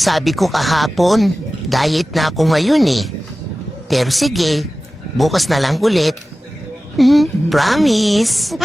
Sabi ko kahapon, diet na ako ngayon eh. Pero sige, bukas na lang ulit. Promise.